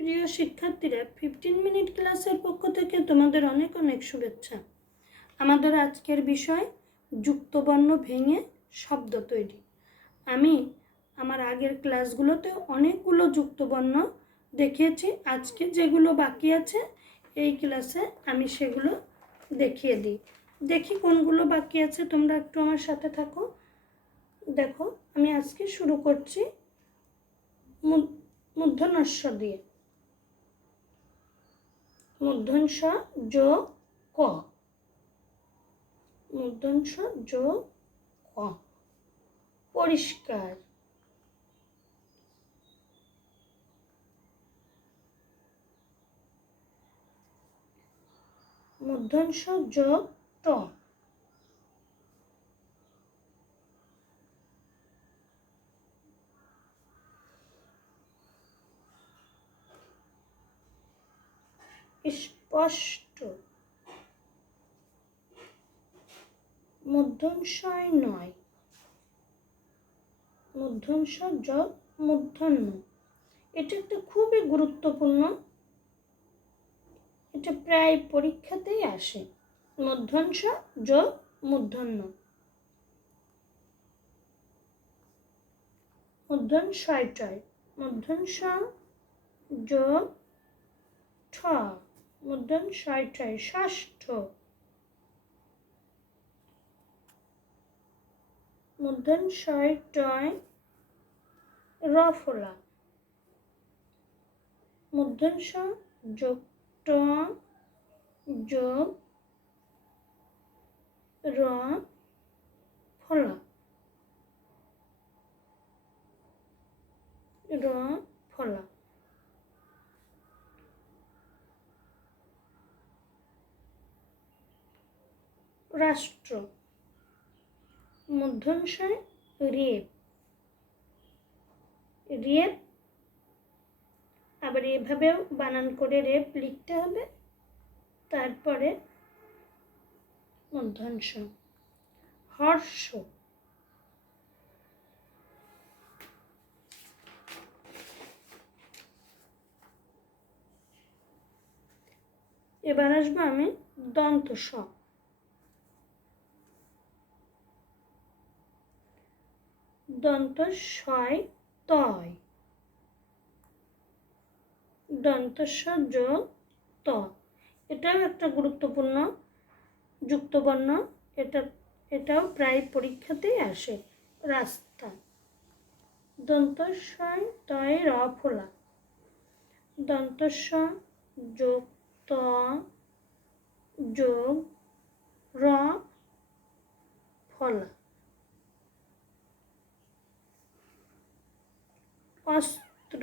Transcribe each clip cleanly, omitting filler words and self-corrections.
প্রিয় শিক্ষার্থীরা, 15 মিনিট ক্লাসের পক্ষ থেকে তোমাদের অনেক অনেক শুভেচ্ছা। আমাদের আজকের বিষয় যুক্তবর্ণ ভেঙে শব্দ তৈরি। আমি আমার আগের ক্লাসগুলোতে অনেকগুলো যুক্তবর্ণ দেখিয়েছি। আজকে যেগুলো বাকি আছে এই ক্লাসে আমি সেগুলো দেখিয়ে দিই। দেখি কোনগুলো বাকি আছে, তোমরা একটু আমার সাথে থাকো। দেখো, আমি আজকে শুরু করছি মূর্ধন্য দিয়ে। মূর্ধন্য জ ক, মূর্ধন্য জ ক। পরিষ্কার। মূর্ধন্য জ ট। স্পষ্ট। মূর্ধন্য নয়, মূর্ধন্য জ মূর্ধন্য। এটা একটা খুবই গুরুত্বপূর্ণ, এটা প্রায় পরীক্ষাতেই আসে। মূর্ধন্য জ মূর্ধন্য। মূর্ধন্য টয়, মূর্ধন্য জ ঠ, মূর্ধন্য টয়, ষষ্ঠ। মূর্ধন্য টয় রফলা। মূর্ধন্য যুক্ত যোগ র ফলা, র ফলা। রাষ্ট্র। মূর্ধন্য রেপ, রেপ। আবার এভাবেও বানান করে রেপ লিখতে হবে, তারপরে মূর্ধন্য। হর্ষ। এবার আসবো আমি দন্ত স। দন্ত সয় তয়, দন্ত জ ত। এটাও একটা গুরুত্বপূর্ণ যুক্তবর্ণ, এটাও প্রায় পরীক্ষাতেই আসে। রাস্তা। দন্ত সয় তয় র ফলা, দন্ত স যোগ ত যোগ র ফলা। অস্ত্র।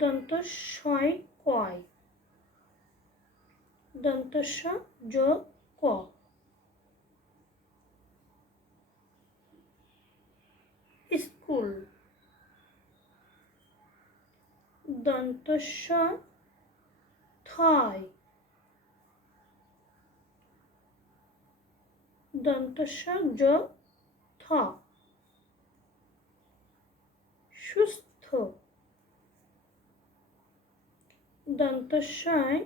দন্ত সয় কয়, দন্ত স যোগ ক। স্কুল। দন্ত স থয়, দন্ত স যোগ থ। সুস্থ। দন্ত সয়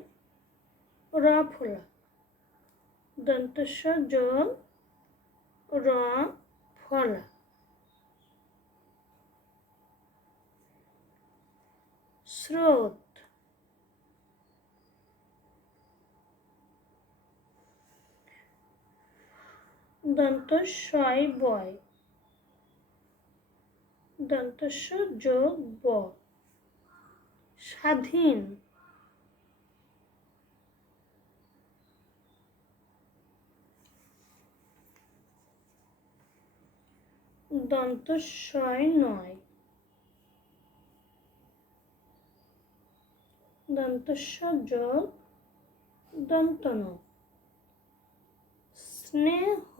র ফলা, দন্ত স যোগ র ফলা। স্রোত। দন্ত সয় বয়, দন্ত স যোগ ব। স্বাধীন। দন্ত সয় নয়, দন্ত স যোগ দন্ত ন। স্নেহ।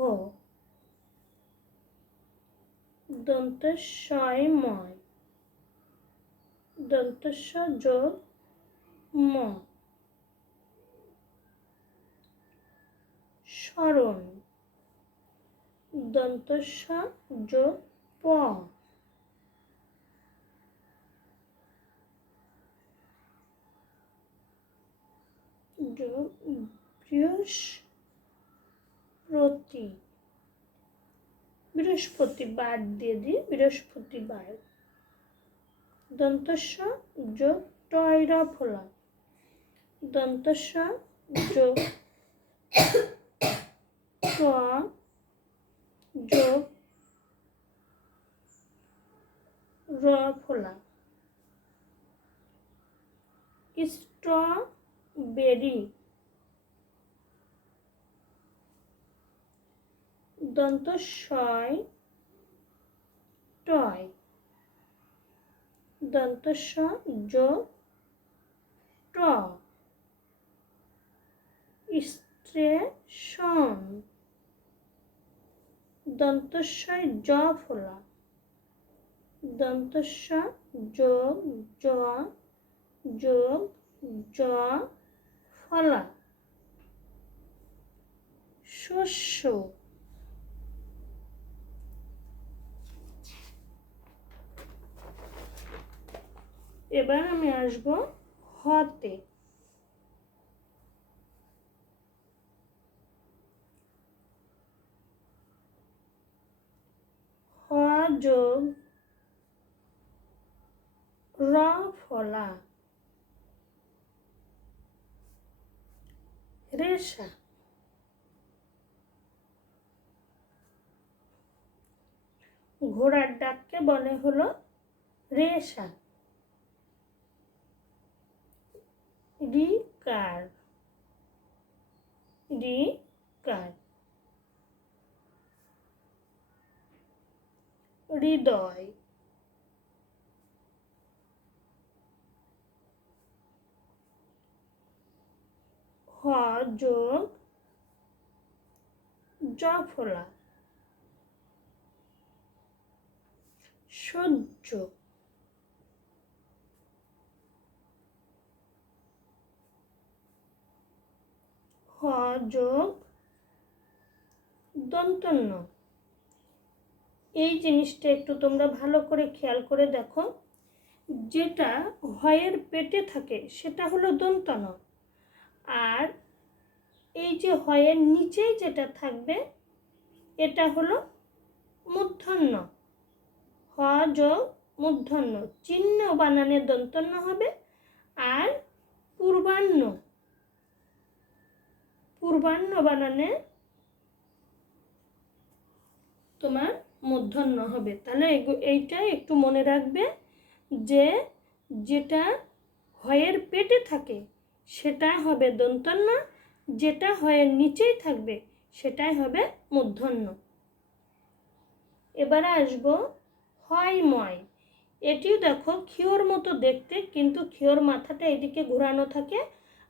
দন্ত সয় ময়, দন্ত স যোগ ম। স্মরণ। দন্ত স যোগ প। যোগ বৃহস্পতি, বৃহস্পতিবার দিয়ে দিই, বৃহস্পতিবার। দন্তস্ব যোগ টয়রা ফোলা, দন্তস্ব যোগ ট যোগ র ফোলা, স্ট্রবেরি। দন্তস্বয় টয়, দন্তস্ব যোগ ট, স্টেশন। দন্তস্বয় জ ফোলা, দন্তস্ব যোগ জ যোগ জ ফলা, শস্য। এবার আমি আসব হতে। হ যোগ র ফলা, রেশা। ঘোড়ার ডাককে বলে হলো রেশা। Recur, recur. হৃদয়, হ যোগ জ ফোলা, সহ্য। হ যোগ দন্তন্য। এই জিনিসটা একটু তোমরা ভালো করে খেয়াল করে দেখো, যেটা হয়ের পেটে থাকে সেটা হলো দন্তন্য, আর এই যে হয়ের নিচেই যেটা থাকবে এটা হলো মূর্ধন্য। হ যোগ মূর্ধন্য, চিহ্ন বানানে দন্তন্য হবে, আর পূর্বাহ্ন, পূর্বাহ্ন বানানে তোমার মূর্ধন্য হবে। তাহলে এইটা একটু মনে রাখবে যে যেটা হয়ের পেটে থাকে সেটা হবে দন্তন্য, যেটা হয়ের নিচেই থাকবে সেটাই হবে মূর্ধন্য। এবারে আসবো হয়ময়। এটিও দেখো ক্ষীয়র মতো দেখতে, কিন্তু ক্ষীয়র মাথাটা এদিকে ঘোরানো থাকে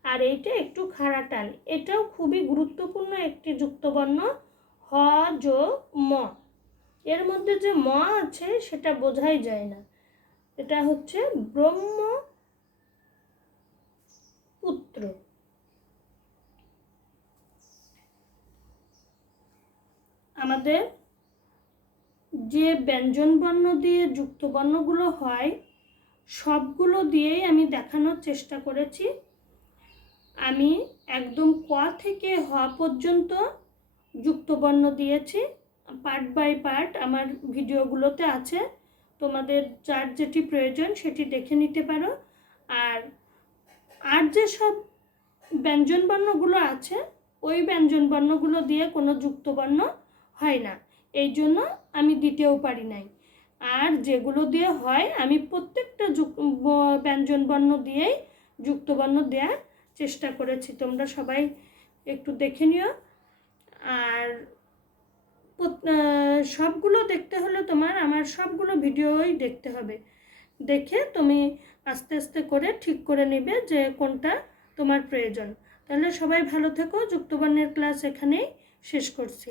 আর এইটা একটু খাড়া টান। এটাও খুবই গুরুত্বপূর্ণ একটি যুক্তবর্ণ, হ যোগ ম। এর মধ্যে যে ম আছে সেটা বোঝাই যায় না। এটা হচ্ছে ব্রহ্মপুত্র। আমাদের যে ব্যঞ্জনবর্ণ দিয়ে যুক্তবর্ণগুলো হয় সবগুলো দিয়েই আমি দেখানোর চেষ্টা করেছি। আমি একদম ক থেকে হ পর্যন্ত যুক্তবর্ণ দিয়েছি, পার্ট বাই পার্ট আমার ভিডিওগুলোতে আছে, তোমাদের যার যেটি প্রয়োজন সেটি দেখে নিতে পারো। আর যেসব ব্যঞ্জনবর্ণগুলো আছে ওই ব্যঞ্জনবর্ণগুলো দিয়ে কোনো যুক্তবর্ণ হয় না, এই জন্য আমি দিতেও পারি নাই। আর যেগুলো দিয়ে হয় আমি প্রত্যেকটা ব্যঞ্জনবর্ণ দিয়েই যুক্তবর্ণ দেওয়ার চেষ্টা করেছি। তোমরা সবাই একটু দেখে নিও। আর সবগুলো দেখতে হলে তোমার আমার সবগুলো ভিডিওই দেখতে হবে, দেখে তুমি আস্তে আস্তে করে ঠিক করে নেবে যে কোনটা তোমার প্রয়োজন। তাহলে সবাই ভালো থেকো। যুক্তবর্ণের ক্লাস এখানেই শেষ করছি।